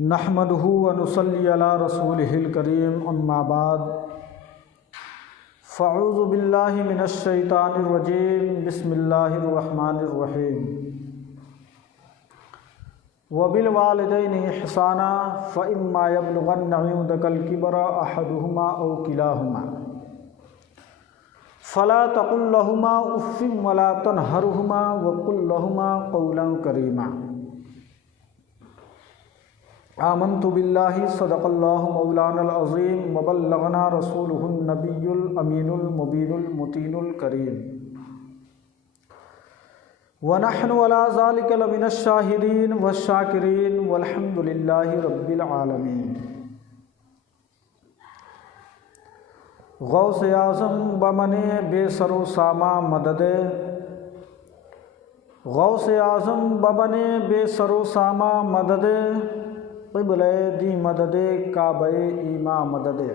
नहमदुहु व नुसल्ली अला रसूलिहिल करीम अम्मा बाद फ़अऊज़ु बिल्लाहि मिनश शैतानिर रजीम बिस्मिल्लाहिर रहमानिर रहीम व बिल वालिदैनि इहसाना फ़इम्मा यब्लुगन्ना इंदकल किबरा अहदुहुमा औ किलाहुमा फ़ला तक़ुल लहुमा उफ़्फ़िन वला तनहरहुमा व क़ुल लहुमा क़ौलन करीमा। आमन्तु बिल्लाहि सदक़ल्लाहु मौलानल अज़ीम व बल्लगना रसूलुहुन नबियुल अमीनुल मुबीनुल मुतीनुल करीम व नहनु अला ज़ालिका लमिनश शाहिदीन वश शाकिरीन वल्हम्दुलिल्लाहि रब्बिल आलमीन। गौस आज़म बमने बेसरो सामा मददे, गौस आज़म बमने बेसरो सामा मददे, क़िबले दी मददे काबे ईमा मददे,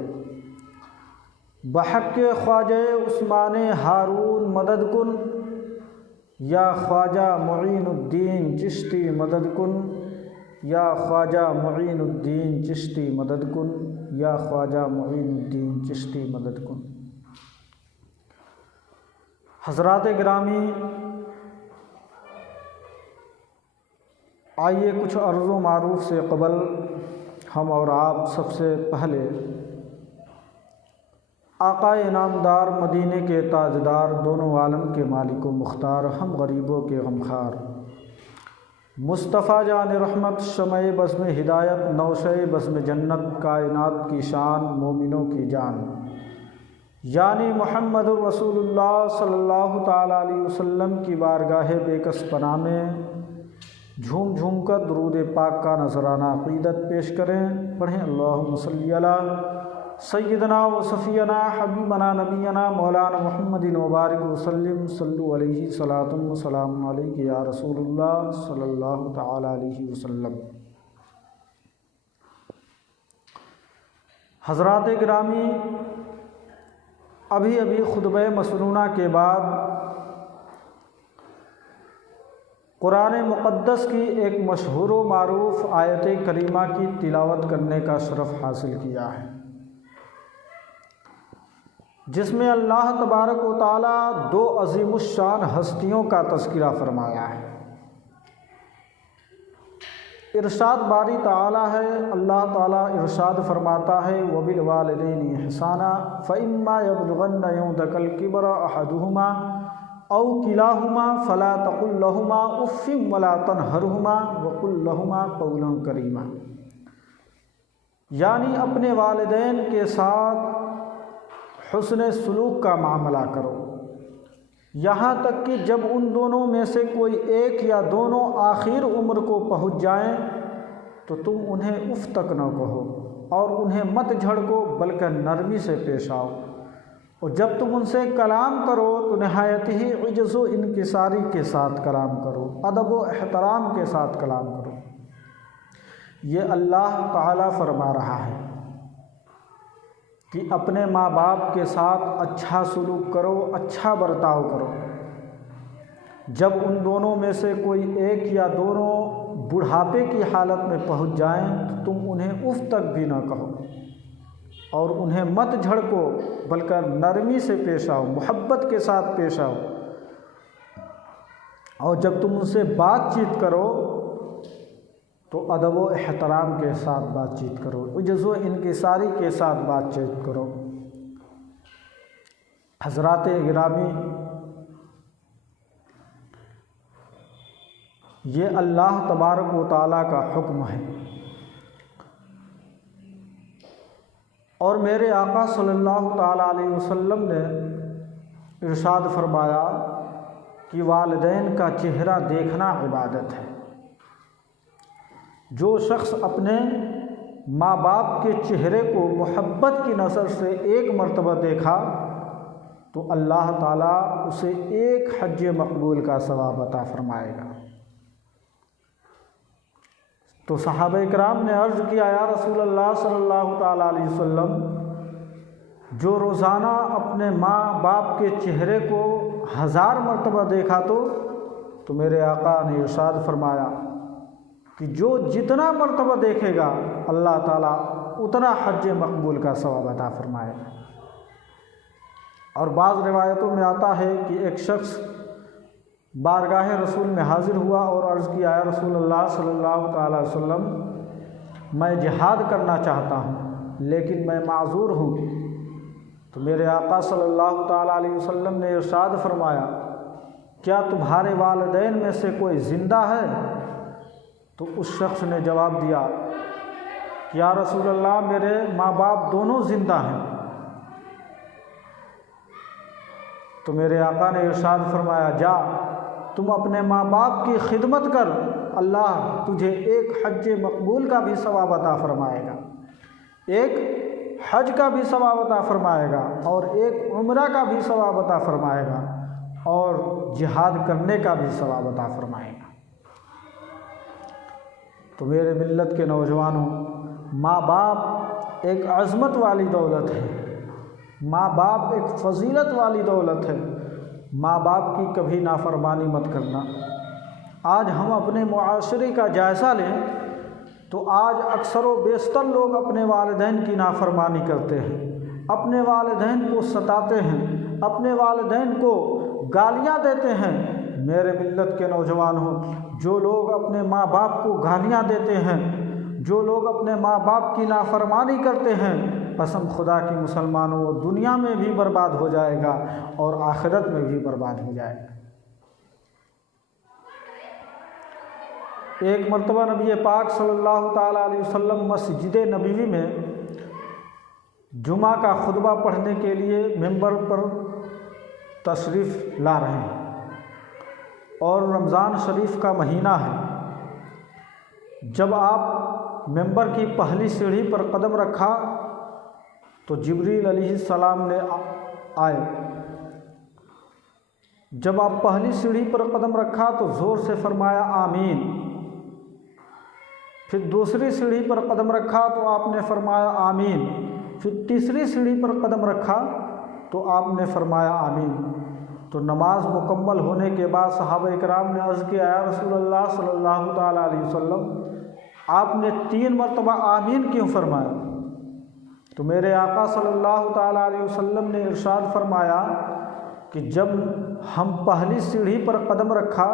बहक़्क़े ख्वाजे उस्माने हारून मदद कुन, या ख्वाजा मुईनुद्दीन चिश्ती मदद कुन, या ख्वाजा मुईनुद्दीन चिश्ती मदद कुन, या ख्वाजा मुईनुद्दीन चिश्ती मदद कुन। हज़रात गिरामी, आइए कुछ अर्ज़ो मारूफ़ से क़बल हम और आप सबसे पहले आक़ा इनामदार मदीने के ताजदार दोनों आलम के मालिक व मुख्तार हम गरीबों के गमखार मुस्तफ़ा जान रहमत शमए बज़्म हिदायत नौशे बज़्म जन्नत कायनात की शान मोमिनों की जान यानी मुहम्मदुर रसूलुल्लाह सल्लल्लाहु ताला अलैहि वसल्लम की बारगाह बेकस पनाह में झूम झूम कर दुरूद पाक का नजराना अक़ीदत पेश करें। पढ़ें अल्लाहुम्मा सल्ली अला सय्यदना व सफ़ीना हबीबना नबीना मौलाना मुहम्मदिन व बारिक वसल्लिम सल्लु अलैहि सलातुम व सलामुन अलैका या रसूलुल्लाह सल्लल्लाहु तआला अलैहि वसल्लम। हज़रात गिरामी, अभी अभी खुतबे मसनूना के बाद कुरान मुक़द्दस की एक मशहूर व मारूफ़ आयत करीमा की तिलावत करने का शरफ़ हासिल किया है, जिसमें अल्लाह तबारक व तआला दो अज़ीमुश्शान हस्तियों का तज़किरा फ़रमाया है। इरशाद बारी ताला है, अल्लाह ताला इरशाद फरमाता है व बिल वालिदैनि इहसाना फ़इम्मा यब्लुगन्ना इंदकल किबरा अहदुहुमा औ किलाहुमा फ़ला तक़ुल लहुमा उफ़्फ़िन वला तनहरहुमा व क़ुल लहुमा क़ौलन करीमा। यानी अपने वालिदैन के साथ हुस्न सलूक का मामला करो, यहाँ तक कि जब उन दोनों में से कोई एक या दोनों आखिर उम्र को पहुँच जाएं तो तुम उन्हें उफ़ तक न कहो और उन्हें मत झड़को बल्कि नरमी से पेश आओ, और जब तुम उनसे कलाम करो तो नहायत ही इज्ज़ व इनकिसारी के साथ कलाम करो, अदब व एहतराम के साथ कलाम करो। ये अल्लाह ताला फरमा रहा है कि अपने माँ बाप के साथ अच्छा सलूक करो, अच्छा बर्ताव करो। जब उन दोनों में से कोई एक या दोनों बुढ़ापे की हालत में पहुँच जाएं तो तुम उन्हें उफ़ तक भी न कहो और उन्हें मत झड़को बल्कि नरमी से पेश आओ, मोहब्बत के साथ पेश आओ। और जब तुम उनसे बातचीत करो तो अदब व एहतराम के साथ बातचीत करो, इज्ज़त व इनकिसारी के साथ बातचीत करो। हज़रात गिरामी, ये अल्लाह तबारक व तआला का हुक्म है और मेरे आका सल्लल्लाहु ताला अलैहि वसल्लम ने इरशाद फरमाया कि वालिदैन का चेहरा देखना इबादत है। जो शख्स अपने माँ बाप के चेहरे को मोहब्बत की नज़र से एक मर्तबा देखा तो अल्लाह ताला उसे एक हज मकबूल का सवाब अता फरमाएगा। तो सहाबा इकराम ने अर्ज़ किया, या रसूल अल्लाह सल्लल्लाहु ताला अलैहि वसल्लम, जो रोज़ाना अपने माँ बाप के चेहरे को 1000 मरतबा देखा तो मेरे आका ने इरशाद फरमाया कि जो जितना मर्तबा देखेगा अल्लाह ताला उतना हज मकबूल का सवाब अता फरमाएगा। और बाज़ रिवायतों में आता है कि एक शख्स बारगाह रसूल में हाज़िर हुआ और अर्ज़ किया, या रसूलल्लाह सल्लल्लाहु अलैहि वसल्लम मैं जिहाद करना चाहता हूँ लेकिन मैं माज़ूर हूँ। तो मेरे आका सल्लल्लाहु अलैहि वसल्लम ने इरशाद फरमाया, क्या तुम्हारे वालिदैन में से कोई ज़िंदा है? तो उस शख्स ने जवाब दिया, या रसूलल्लाह मेरे माँ बाप दोनों ज़िंदा हैं। तो मेरे आका ने इरशाद फरमाया, जा तुम अपने माँ बाप की खिदमत कर, अल्लाह तुझे एक हज मकबूल का भी सवाब अता फरमाएगा, एक हज का भी सवाब अता फरमाएगा और एक उम्रा का भी सवाब अता फरमाएगा और जिहाद करने का भी सवाब अता फरमाएगा। तो मेरे मिल्लत के नौजवानों, माँ बाप एक अज़मत वाली दौलत है, माँ बाप एक फ़जीलत वाली दौलत है। माँ बाप की कभी नाफरमानी मत करना। आज हम अपने मुआशरे का जायज़ा लें तो आज अक्सर व बेशतर लोग अपने वालिदैन की नाफरमानी करते हैं, अपने वालिदैन को सताते हैं, अपने वालिदैन को गालियाँ देते हैं। मेरे मिल्लत के नौजवान हो, जो लोग अपने माँ बाप को गालियाँ देते हैं, जो लोग अपने माँ बाप की नाफरमानी करते हैं, कसम खुदा की मुसलमानों, वो दुनिया में भी बर्बाद हो जाएगा और आखिरत में भी बर्बाद हो जाएगा। एक मरतबा नबी पाक सल्लल्लाहु ताला अलैहि वसल्लम मस्जिद नबवी में जुमा का खुतबा पढ़ने के लिए मिंबर पर तशरीफ़ ला रहे हैं और रमज़ान शरीफ का महीना है। जब आप मिंबर की पहली सीढ़ी पर कदम रखा तो जिब्रील अलैहिस्सलाम ने आए। जब आप पहली सीढ़ी पर कदम रखा तो ज़ोर से फरमाया आमीन। फिर दूसरी सीढ़ी पर कदम रखा तो आपने फरमाया आमीन। फिर तीसरी सीढ़ी पर कदम रखा तो आपने फरमाया आमीन। तो नमाज मुकम्मल होने के बाद सहाबा इकराम ने अर्ज़ किया, या रसूलल्लाह सल्लल्लाहु अलैहि वसल्लम आपने 3 मरतबा आमीन क्यों फरमाया? तो मेरे आका सल्लल्लाहु अलैहि वसल्लम ने इरशाद फरमाया कि जब हम पहली सीढ़ी पर कदम रखा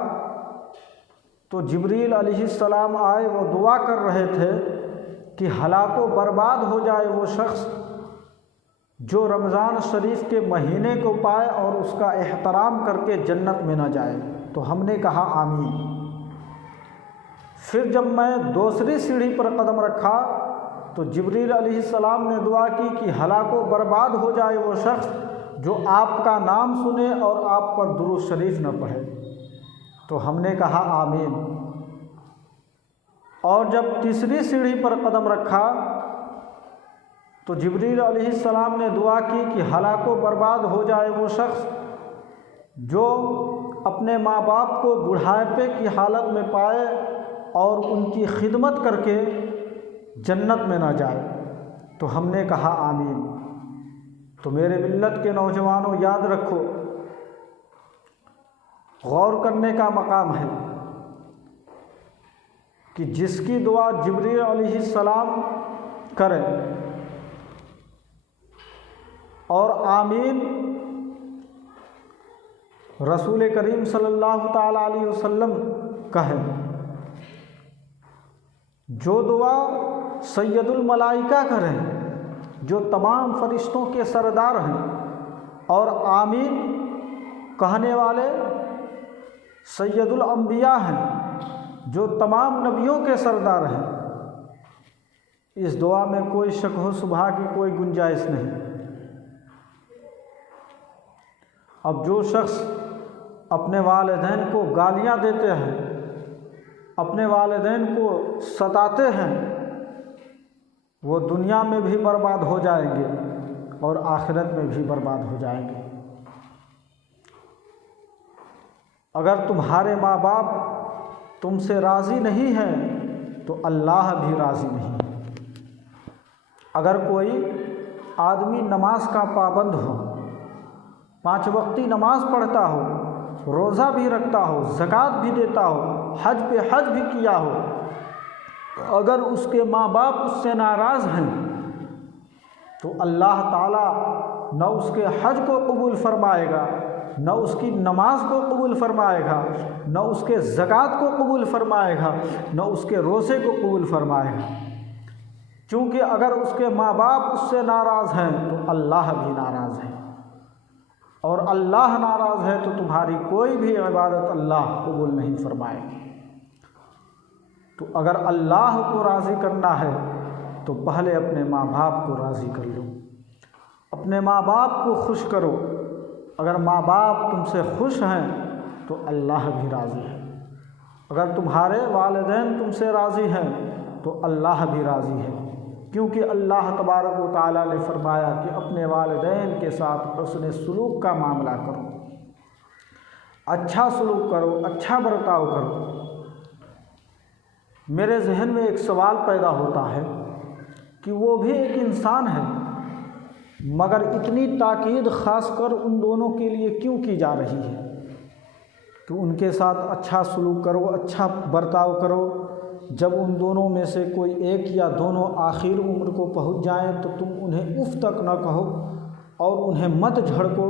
तो जिब्रील अलैहिस्सलाम आए, वो दुआ कर रहे थे कि हलाको बर्बाद हो जाए वो शख्स जो रमज़ान शरीफ के महीने को पाए और उसका एहतराम करके जन्नत में न जाए। तो हमने कहा आमीन। फिर जब मैं दूसरी सीढ़ी पर कदम रखा तो जिब्रील अलैहिस्सलाम ने दुआ की कि हलाको बर्बाद हो जाए वो शख्स जो आपका नाम सुने और आप पर दुरूद शरीफ न पढ़े। तो हमने कहा आमीन। और जब तीसरी सीढ़ी पर कदम रखा तो जिब्रील अलैहिस्सलाम ने दुआ की कि हलाको बर्बाद हो जाए वो शख्स जो अपने माँ बाप को बुढ़ापे की हालत में पाए और उनकी खिदमत करके जन्नत में ना जाए। तो हमने कहा आमीन। तो मेरे मिल्लत के नौजवानों, याद रखो, गौर करने का मकाम है कि जिसकी दुआ जिब्रील अलैहिस्सलाम करें और आमीन रसूल करीम सल्लल्लाहु ताला अलैहि वसल्लम कहें, जो दुआ सैयदुल मलाइका करें जो तमाम फरिश्तों के सरदार हैं, और आमीन कहने वाले सैयदुल अंबिया हैं जो तमाम नबियों के सरदार हैं, इस दुआ में कोई शक व शुबहा की कोई गुंजाइश नहीं। अब जो शख्स अपने वालिदैन को गालियां देते हैं, अपने वालिदैन को सताते हैं, वो दुनिया में भी बर्बाद हो जाएंगे और आखिरत में भी बर्बाद हो जाएंगे। अगर तुम्हारे माँ बाप तुमसे राज़ी नहीं हैं तो अल्लाह भी राज़ी नहीं है। अगर कोई आदमी नमाज का पाबंद हो, 5 वक्ती नमाज पढ़ता हो, रोज़ा भी रखता हो, ज़कात भी देता हो, हज पे हज भी किया हो, अगर उसके माँ बाप उससे नाराज़ हैं तो अल्लाह ताला न उसके हज को कबूल फरमाएगा, न उसकी नमाज को कबूल फरमाएगा, न उसके ज़कात को कबूल फरमाएगा, न उसके रोज़े को कबूल फरमाएगा। क्योंकि अगर उसके माँ बाप उससे नाराज़ हैं तो अल्लाह भी नाराज़ है, और अल्लाह नाराज़ है तो तुम्हारी कोई भी इबादत अल्लाह कबूल नहीं फरमाएगी। तो अगर अल्लाह को राज़ी करना है तो पहले अपने माँ बाप को राज़ी कर लो, अपने माँ बाप को खुश करो। अगर माँ बाप तुमसे खुश हैं तो अल्लाह भी राज़ी है। अगर तुम्हारे वालिदैन तुमसे राज़ी हैं तो अल्लाह भी राज़ी है, क्योंकि अल्लाह तबारक व तआला ने फरमाया कि अपने वालिदैन के साथ हुस्न सलूक का मामला करो, अच्छा सलूक करो, अच्छा बर्ताव करो। मेरे जहन में एक सवाल पैदा होता है कि वो भी एक इंसान है, मगर इतनी ताकीद ख़ासकर उन दोनों के लिए क्यों की जा रही है कि उनके साथ अच्छा सलूक करो, अच्छा बर्ताव करो। जब उन दोनों में से कोई एक या दोनों आखिर उम्र को पहुंच जाएं तो तुम उन्हें उफ़ तक न कहो और उन्हें मत झड़को,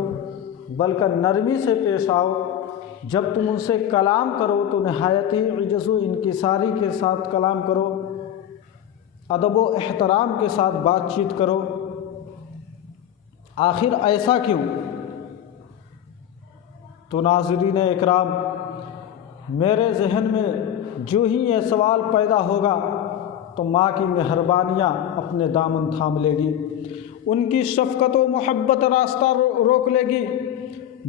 बल्कि नरमी से पेश आओ। जब तुम उनसे कलाम करो तो नहायत ही इज्ज़त व इंकिसारी के साथ कलाम करो, अदब व एहतराम के साथ बातचीत करो। आखिर ऐसा क्यों? तो नाज़रीन इकराम, मेरे जहन में जो ही ये सवाल पैदा होगा तो माँ की मेहरबानियाँ अपने दामन थाम लेगी, उनकी शफ़क़त व मोहब्बत रास्ता रोक लेगी।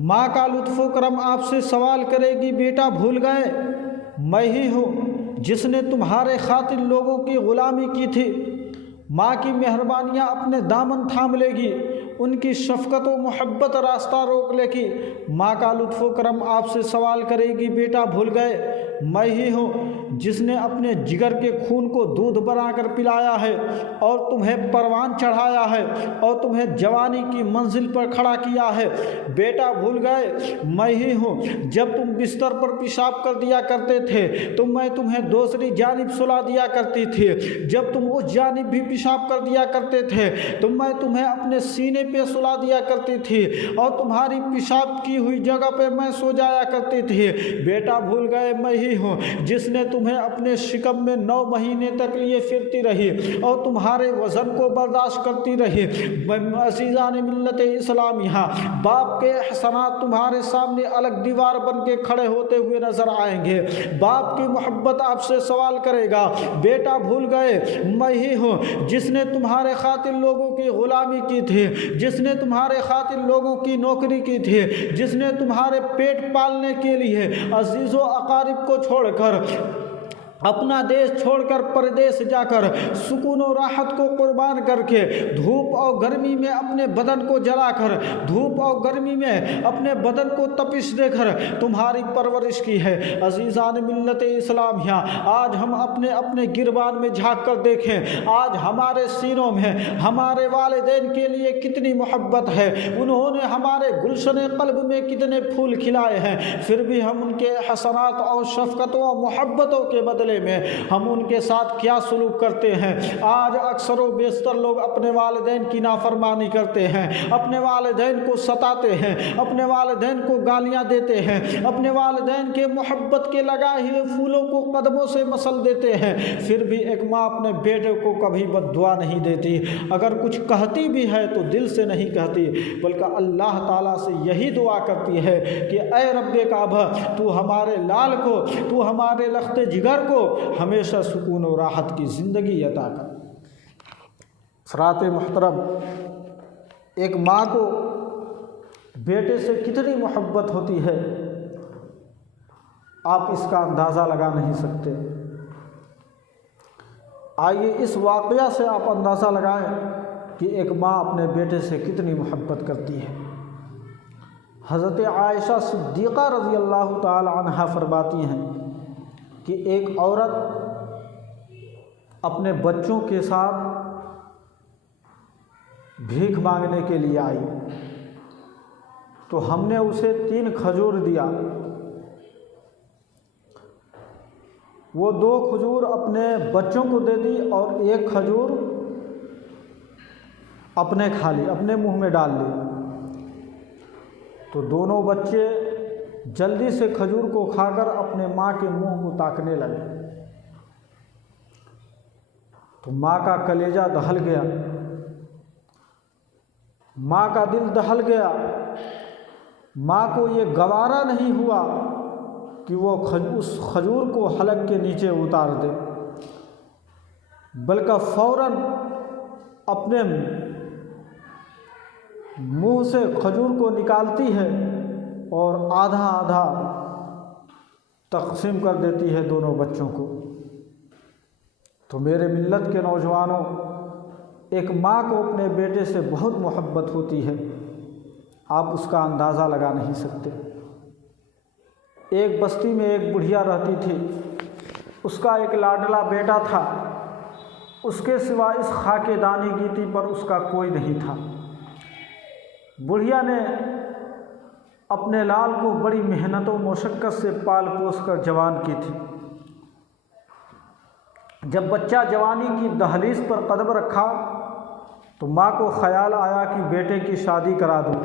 माँ का लुत्फ़ करम आपसे सवाल करेगी, बेटा भूल गए मैं ही हूँ जिसने तुम्हारे खातिर लोगों की ग़ुलामी की थी। माँ की मेहरबानियाँ अपने दामन थाम लेगी, उनकी शफ़क़त व मोहब्बत रास्ता रोक लेगी। माँ का लुत्फ़ करम आपसे सवाल करेगी, बेटा भूल गए मैं ही हूँ जिसने अपने जिगर के खून को दूध बनाकर पिलाया है और तुम्हें परवान चढ़ाया है और तुम्हें जवानी की मंजिल पर खड़ा किया है। बेटा भूल गए मैं ही हूँ जब तुम बिस्तर पर पेशाब कर दिया करते थे तो मैं तुम्हें दूसरी जानिब सुला दिया करती थी। जब तुम उस जानिब भी पेशाब कर दिया करते थे तो मैं तुम्हें अपने सीने पे सुला दिया करती थी और तुम्हारी पेशाब की हुई जगह पे मैं सो जाया करती थी। बेटा भूल गए मैं ही हूँ जिसने तुम्हें अपने शिकम में 9 महीने तक लिए फिरती रही और तुम्हारे वज़न को बर्दाश्त करती रही। अज़ीज़ान मिल्लत इस्लामिया, बाप के एहसानात तुम्हारे सामने अलग दीवार बन के खड़े होते हुए नजर आएंगे। बाप की मोहब्बत आपसे सवाल करेगा, बेटा भूल गए मैं ही हूँ जिसने तुम्हारे खातिर लोगों की ग़ुलामी की थी, जिसने तुम्हारे खातिर लोगों की नौकरी की थी, जिसने तुम्हारे पेट पालने के लिए अजीज़ व अकारिब को छोड़कर, अपना देश छोड़कर परदेश जाकर सुकून और राहत को कुर्बान करके धूप और गर्मी में अपने बदन को जलाकर, धूप और गर्मी में अपने बदन को तपिश देकर तुम्हारी परवरिश की है। अज़ीज़ान मिल्लत इस्लामिया, आज हम अपने अपने गिरबान में झांक कर देखें, आज हमारे सीनों में हमारे वालिदैन के लिए कितनी मोहब्बत है। उन्होंने हमारे गुलशन क़ल्ब में कितने फूल खिलाए हैं, फिर भी हम उनके हसनात और शफ़क़तों और मोहब्बतों के बदले में हम उनके साथ क्या सलूक करते हैं। आज अक्सर व बेशतर लोग अपने वालिदैन की नाफरमानी करते हैं, अपने वालिदैन को सताते हैं, अपने वालिदैन को गालियां देते हैं, अपने वालिदैन के मोहब्बत के लगाए हुए फूलों को कदमों से मसल देते हैं। फिर भी एक माँ अपने बेटे को कभी बद्दुआ नहीं देती, अगर कुछ कहती भी है तो दिल से नहीं कहती, बल्कि अल्लाह ताला से यही दुआ करती है कि ऐ रब्बे काबा, तू हमारे लाल को, तू हमारे लख्ते जिगर को हमेशा सुकून और राहत की ज़िंदगी अता कर। फ़रात मुहतरम, एक माँ को बेटे से कितनी मोहब्बत होती है आप इसका अंदाज़ा लगा नहीं सकते। आइए इस वाक़या से आप अंदाज़ा लगाएं कि एक माँ अपने बेटे से कितनी मोहब्बत करती है। हज़रत आयशा सिद्दीक़ा रज़ी अल्लाह ताला अन्हा फरमाती हैं कि एक औरत अपने बच्चों के साथ भीख मांगने के लिए आई तो हमने उसे 3 खजूर दिया। वो 2 खजूर अपने बच्चों को दे दी और 1 खजूर अपने खा ली, अपने मुंह में डाल ली। तो दोनों बच्चे जल्दी से खजूर को खाकर अपने माँ के मुंह को ताकने लगे। तो माँ का कलेजा दहल गया, माँ का दिल दहल गया। माँ को ये गवारा नहीं हुआ कि वो उस खजूर को हलक के नीचे उतार दे, बल्कि फौरन अपने मुंह से खजूर को निकालती है और आधा आधा तकसीम कर देती है दोनों बच्चों को। तो मेरे मिल्लत के नौजवानों, एक माँ को अपने बेटे से बहुत मोहब्बत होती है, आप उसका अंदाज़ा लगा नहीं सकते। एक बस्ती में एक बुढ़िया रहती थी, उसका एक लाडला बेटा था, उसके सिवा इस खाकेदानी गीती पर उसका कोई नहीं था। बुढ़िया ने अपने लाल को बड़ी मेहनत और मुशक्क़त से पाल पोस कर जवान की थी। जब बच्चा जवानी की दहलीज पर कदम रखा तो माँ को ख्याल आया कि बेटे की शादी करा दूँ।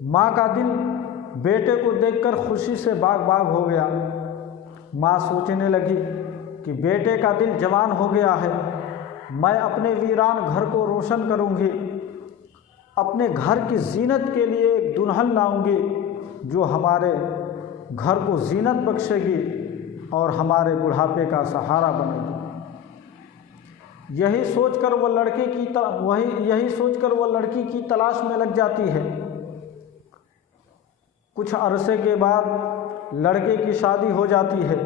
माँ का दिल बेटे को देखकर खुशी से बाग बाग हो गया। माँ सोचने लगी कि बेटे का दिल जवान हो गया है, मैं अपने वीरान घर को रोशन करूँगी, अपने घर की जीनत के लिए एक दुल्हन लाऊंगी जो हमारे घर को जीनत बख्शेगी और हमारे बुढ़ापे का सहारा बनेगी। यही सोचकर वो लड़की की तलाश में लग जाती है। कुछ अरसे के बाद लड़के की शादी हो जाती है।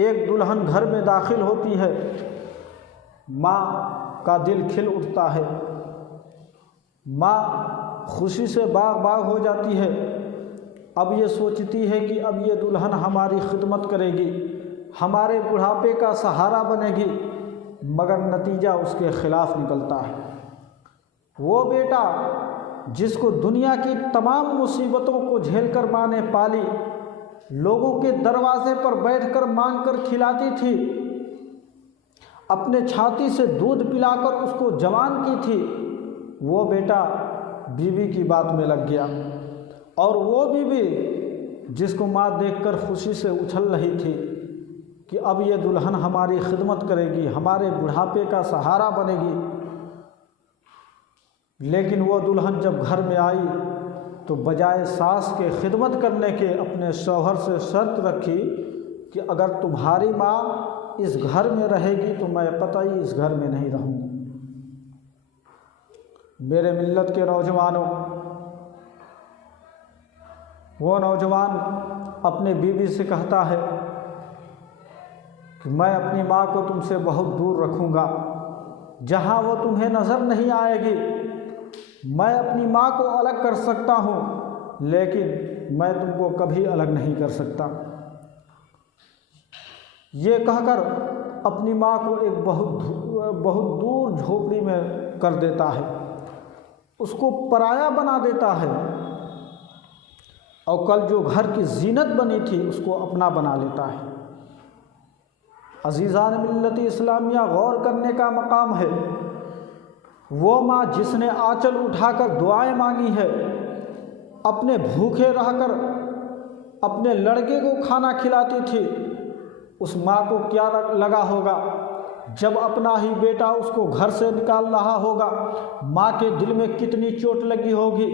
एक दुल्हन घर में दाखिल होती है, माँ का दिल खिल उठता है, माँ खुशी से बाग बाग हो जाती है। अब ये सोचती है कि अब ये दुल्हन हमारी खिदमत करेगी, हमारे बुढ़ापे का सहारा बनेगी, मगर नतीजा उसके खिलाफ निकलता है। वो बेटा जिसको दुनिया की तमाम मुसीबतों को झेलकर माँ ने पाली, लोगों के दरवाजे पर बैठकर मांग कर खिलाती थी, अपने छाती से दूध पिलाकर उसको जवान की थी, वो बेटा बीवी की बात में लग गया। और वो बीवी जिसको माँ देखकर खुशी से उछल रही थी कि अब ये दुल्हन हमारी खिदमत करेगी, हमारे बुढ़ापे का सहारा बनेगी, लेकिन वो दुल्हन जब घर में आई तो बजाय सास के खिदमत करने के अपने शौहर से शर्त रखी कि अगर तुम्हारी माँ इस घर में रहेगी तो मैं कतई इस घर में नहीं रहूँगी। मेरे मिल्लत के नौजवानों, वो नौजवान अपने बीवी से कहता है कि मैं अपनी माँ को तुमसे बहुत दूर रखूँगा, जहाँ वो तुम्हें नज़र नहीं आएगी। मैं अपनी माँ को अलग कर सकता हूँ, लेकिन मैं तुमको कभी अलग नहीं कर सकता। ये कहकर अपनी माँ को एक बहुत दूर झोपड़ी में कर देता है, उसको पराया बना देता है और कल जो घर की जीनत बनी थी उसको अपना बना लेता है। अजीज़ान मिल्लत इस्लामिया, गौर करने का मकाम है। वो माँ जिसने आंचल उठाकर दुआएं मांगी है, अपने भूखे रहकर अपने लड़के को खाना खिलाती थी, उस माँ को क्या लगा होगा जब अपना ही बेटा उसको घर से निकाल रहा होगा। माँ के दिल में कितनी चोट लगी होगी,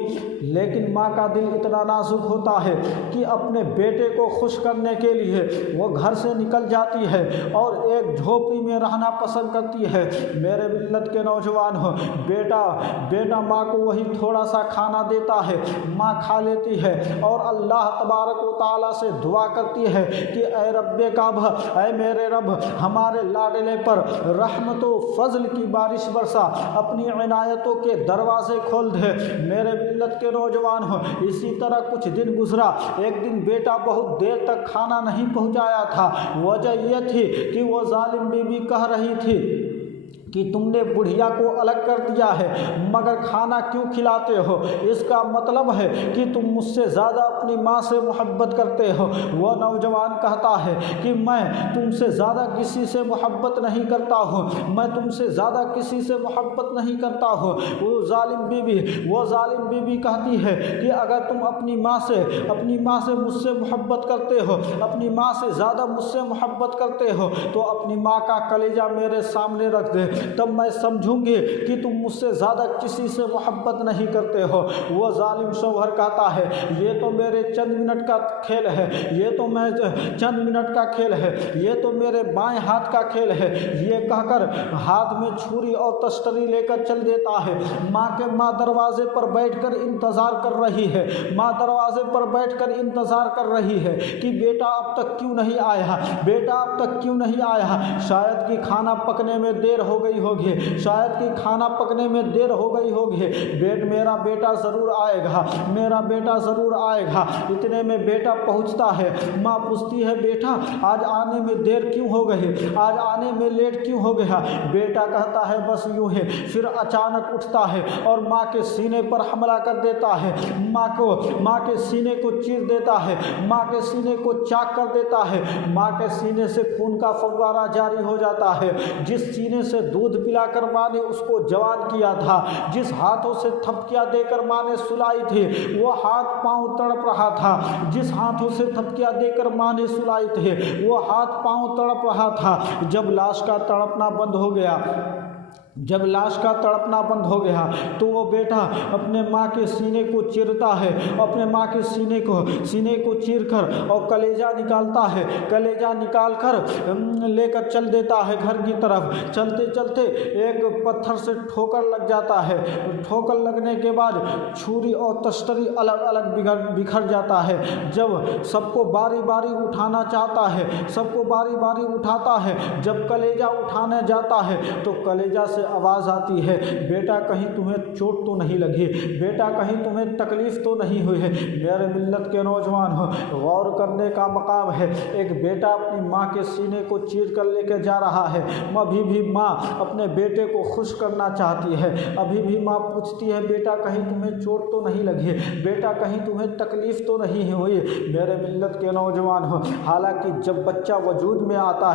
लेकिन माँ का दिल इतना नाजुक होता है कि अपने बेटे को खुश करने के लिए वो घर से निकल जाती है और एक झोपड़ी में रहना पसंद करती है। मेरे मिल्लत के नौजवान हो, बेटा माँ को वही थोड़ा सा खाना देता है, माँ खा लेती है और अल्लाह तबारक व तआला से दुआ करती है कि ऐ रब्बे काबा, ऐ मेरे रब, हमारे लाडले पर रहमतों फजल की बारिश बरसा, अपनी इनायतों के दरवाजे खोल दे। मेरे मिल्लत के नौजवान हो, इसी तरह कुछ दिन गुजरा। एक दिन बेटा बहुत देर तक खाना नहीं पहुंचाया था। वजह यह थी कि वो जालिम बीबी कह रही थी कि तुमने बुढ़िया को अलग कर दिया है मगर खाना क्यों खिलाते हो। इसका मतलब है कि तुम मुझसे ज़्यादा अपनी माँ से मोहब्बत करते हो। वह नौजवान कहता है कि मैं तुमसे ज़्यादा किसी से मोहब्बत नहीं करता हूँ, मैं तुमसे ज़्यादा किसी से मोहब्बत नहीं करता हूँ। वो जालिम बीवी कहती है कि अगर तुम अपनी माँ से मुझसे मोहब्बत करते हो, अपनी माँ से ज़्यादा मुझसे मोहब्बत करते हो तो अपनी माँ का कलेजा मेरे सामने रख दे, तब मैं समझूंगी कि तुम मुझसे ज़्यादा किसी से मोहब्बत नहीं करते हो। वो जालिम शौहर कहता है ये तो मेरे चंद मिनट का खेल है, ये तो मेरे बाएं हाथ का खेल है। ये कहकर हाथ में छुरी और तश्तरी लेकर चल देता है। माँ दरवाजे पर बैठकर इंतज़ार कर रही है, कि बेटा अब तक क्यों नहीं आया, शायद कि खाना पकने में देर हो गई होगी, मेरा बेटा ज़रूर आएगा। इतने में बेटा पहुंचता है। माँ पूछती है बेटा आज आने में देर क्यों हो गई, आज आने में लेट क्यों हो गया। बेटा कहता है बस यूं है। फिर अचानक उठता है और माँ के सीने पर हमला कर देता है, माँ के सीने को चीर देता है, माँ के सीने को चाक कर देता है। माँ के सीने से खून का फव्वारा जारी हो जाता है। जिस सीने से दूध पिलाकर माँ ने उसको जवान किया था, जिस हाथों से थपकियां देकर माँ ने सुलाई थी, वो हाथ पांव तड़प रहा था। जिस हाथों से थपकियां देकर माँ ने सुलाई थे वो हाथ पांव तड़प रहा था। जब लाश का तड़पना बंद हो गया तो वो बेटा अपने माँ के सीने को चीरता है, अपने माँ के सीने को चीरकर और कलेजा निकाल कर लेकर चल देता है घर की तरफ। चलते चलते एक पत्थर से ठोकर लग जाता है। ठोकर लगने के बाद छुरी और तश्तरी अलग अलग बिखर जाता है। जब सबको बारी बारी उठाना चाहता है, उठाता है। जब कलेजा उठाने जाता है तो कलेजा से आवाज़ आती है बेटा कहीं तुम्हें चोट तो नहीं लगी, बेटा कहीं तुम्हें तकलीफ़ तो नहीं हुई है। मेरे मिल्लत के नौजवान हो, गौर करने का मकाम है। एक बेटा अपनी माँ के सीने को चीर कर लेके जा रहा है। अभी भी माँ अपने बेटे को खुश करना चाहती है। अभी भी माँ पूछती है बेटा कहीं तुम्हें चोट तो नहीं लगी, बेटा कहीं तुम्हें तकलीफ़ तो नहीं हुई। मेरे मिल्लत के नौजवान हो, हालांकि जब बच्चा वजूद में आता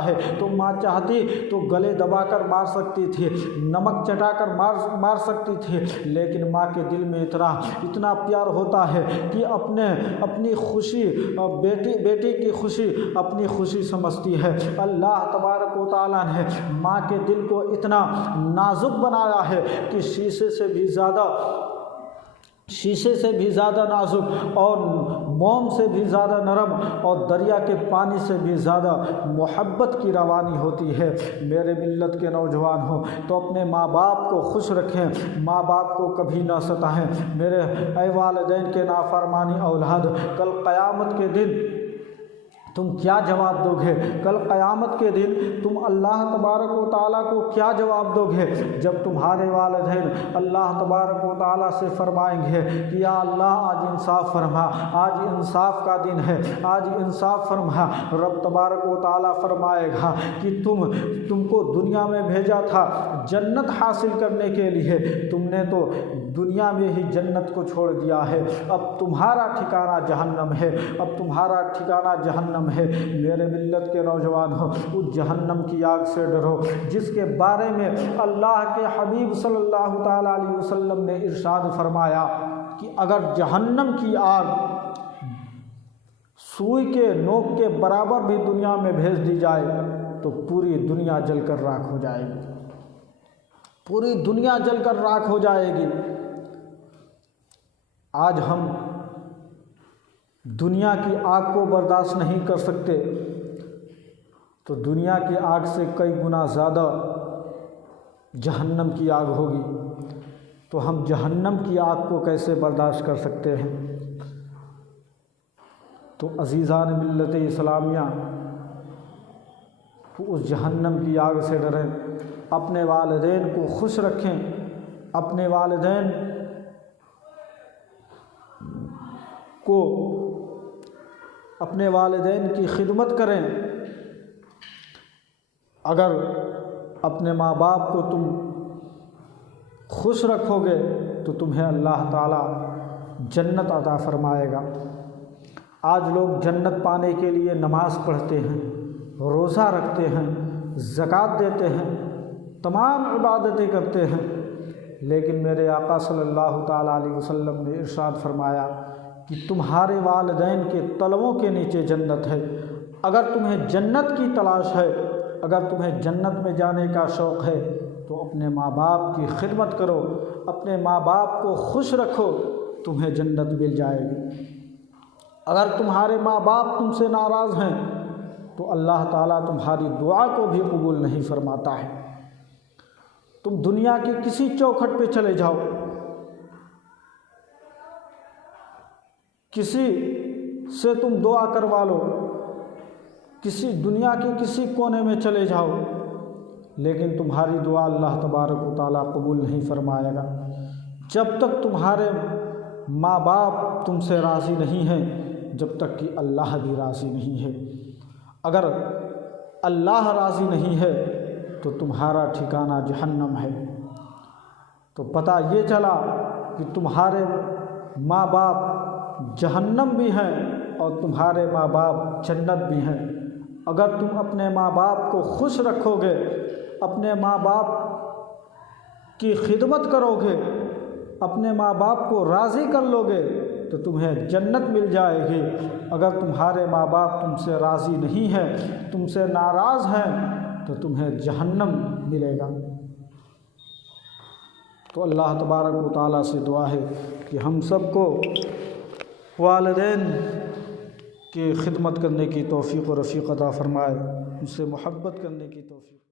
है तो माँ चाहती तो गले दबाकर मार सकती थी, नमक चटाकर मार सकती थी, लेकिन माँ के दिल में इतना प्यार होता है कि अपनी खुशी, बेटी की खुशी अपनी खुशी समझती है। अल्लाह तबारक व तआला ने माँ के दिल को इतना नाजुक बनाया है कि शीशे से भी ज़्यादा नाजुक और मोम से भी ज़्यादा नरम और दरिया के पानी से भी ज़्यादा मोहब्बत की रवानी होती है। मेरे मिल्लत के नौजवान हो तो अपने माँ बाप को खुश रखें, माँ बाप को कभी ना सताएं। मेरे ऐ वालिदैन के नाफरमानी औलाद, कल क़यामत के दिन तुम क्या जवाब दोगे? कल क़यामत के दिन तुम अल्लाह तबारक व तआला को क्या जवाब दोगे जब तुम्हारे वालिदैन अल्लाह तबारक व तआला से फरमाएंगे कि या अल्लाह आज इंसाफ फरमा, आज इंसाफ का दिन है, आज इंसाफ फरमा। रब तबारक व तआला फरमाएगा कि तुमको दुनिया में भेजा था जन्नत हासिल करने के लिए, तुमने तो दुनिया में ही जन्नत को छोड़ दिया है, अब तुम्हारा ठिकाना जहन्नम है, है। मेरे मिल्लत के नौजवान हो, उस जहन्नम की आग से डरो जिसके बारे में अल्लाह के हबीब सल्लल्लाहु ताला अलैहि वसल्लम ने इरशाद फरमाया कि अगर जहन्नम की आग सुई के नोक के बराबर भी दुनिया में भेज दी जाए तो पूरी दुनिया जलकर राख हो जाएगी, पूरी दुनिया जलकर राख हो जाएगी। आज हम दुनिया की आग को बर्दाश्त नहीं कर सकते तो दुनिया की आग से कई गुना ज़्यादा जहन्नम की आग होगी, तो हम जहन्नम की आग को कैसे बर्दाश्त कर सकते हैं। तो अज़ीज़ान मिल्लत इस्लामिया, तो उस जहन्नम की आग से डरें, अपने वालिदैन को खुश रखें, अपने वालिदैन को, अपने वालिदैन की खिदमत करें, अगर अपने माँ बाप को तुम खुश रखोगे तो तुम्हें अल्लाह ताला जन्नत अता फरमाएगा। आज लोग जन्नत पाने के लिए नमाज़ पढ़ते हैं, रोज़ा रखते हैं, ज़कात देते हैं, तमाम इबादतें करते हैं, लेकिन मेरे आका सल्लल्लाहु ताला अलैहि वसल्लम ने इरशाद फरमाया कि तुम्हारे वालिदैन के तलवों के नीचे जन्नत है। अगर तुम्हें जन्नत की तलाश है, अगर तुम्हें जन्नत में जाने का शौक़ है तो अपने माँ बाप की खिदमत करो, अपने माँ बाप को खुश रखो, तुम्हें जन्नत मिल जाएगी। अगर तुम्हारे माँ बाप तुमसे नाराज़ हैं तो अल्लाह ताला तुम्हारी दुआ को भी कबूल नहीं फरमाता है। तुम दुनिया की किसी चौखट पे चले जाओ, किसी से तुम दुआ करवा लो, किसी दुनिया के किसी कोने में चले जाओ, लेकिन तुम्हारी दुआ अल्लाह तबारक व तआला कबूल नहीं फरमाएगा जब तक तुम्हारे माँ बाप तुमसे राज़ी नहीं हैं, जब तक कि अल्लाह भी राज़ी नहीं है। अगर अल्लाह राज़ी नहीं है तो तुम्हारा ठिकाना जहन्नम है। तो पता ये चला कि तुम्हारे माँ बाप जहन्नम भी हैं और तुम्हारे माँ बाप जन्नत भी हैं। अगर तुम अपने माँ बाप को खुश रखोगे, अपने माँ बाप की खिदमत करोगे, अपने माँ बाप को राज़ी कर लोगे तो तुम्हें जन्नत मिल जाएगी। अगर तुम्हारे माँ बाप तुमसे राज़ी नहीं हैं, तुमसे नाराज़ हैं, तो तुम्हें जहन्नम मिलेगा। तो अल्लाह तबारक व तआला से दुआ है कि हम सबको वालिदैन की खिदमत करने की तौफ़ीक़ और रफ़ीक़ अता फ़रमाए, उनसे मोहब्बत करने की तौफ़ीक़।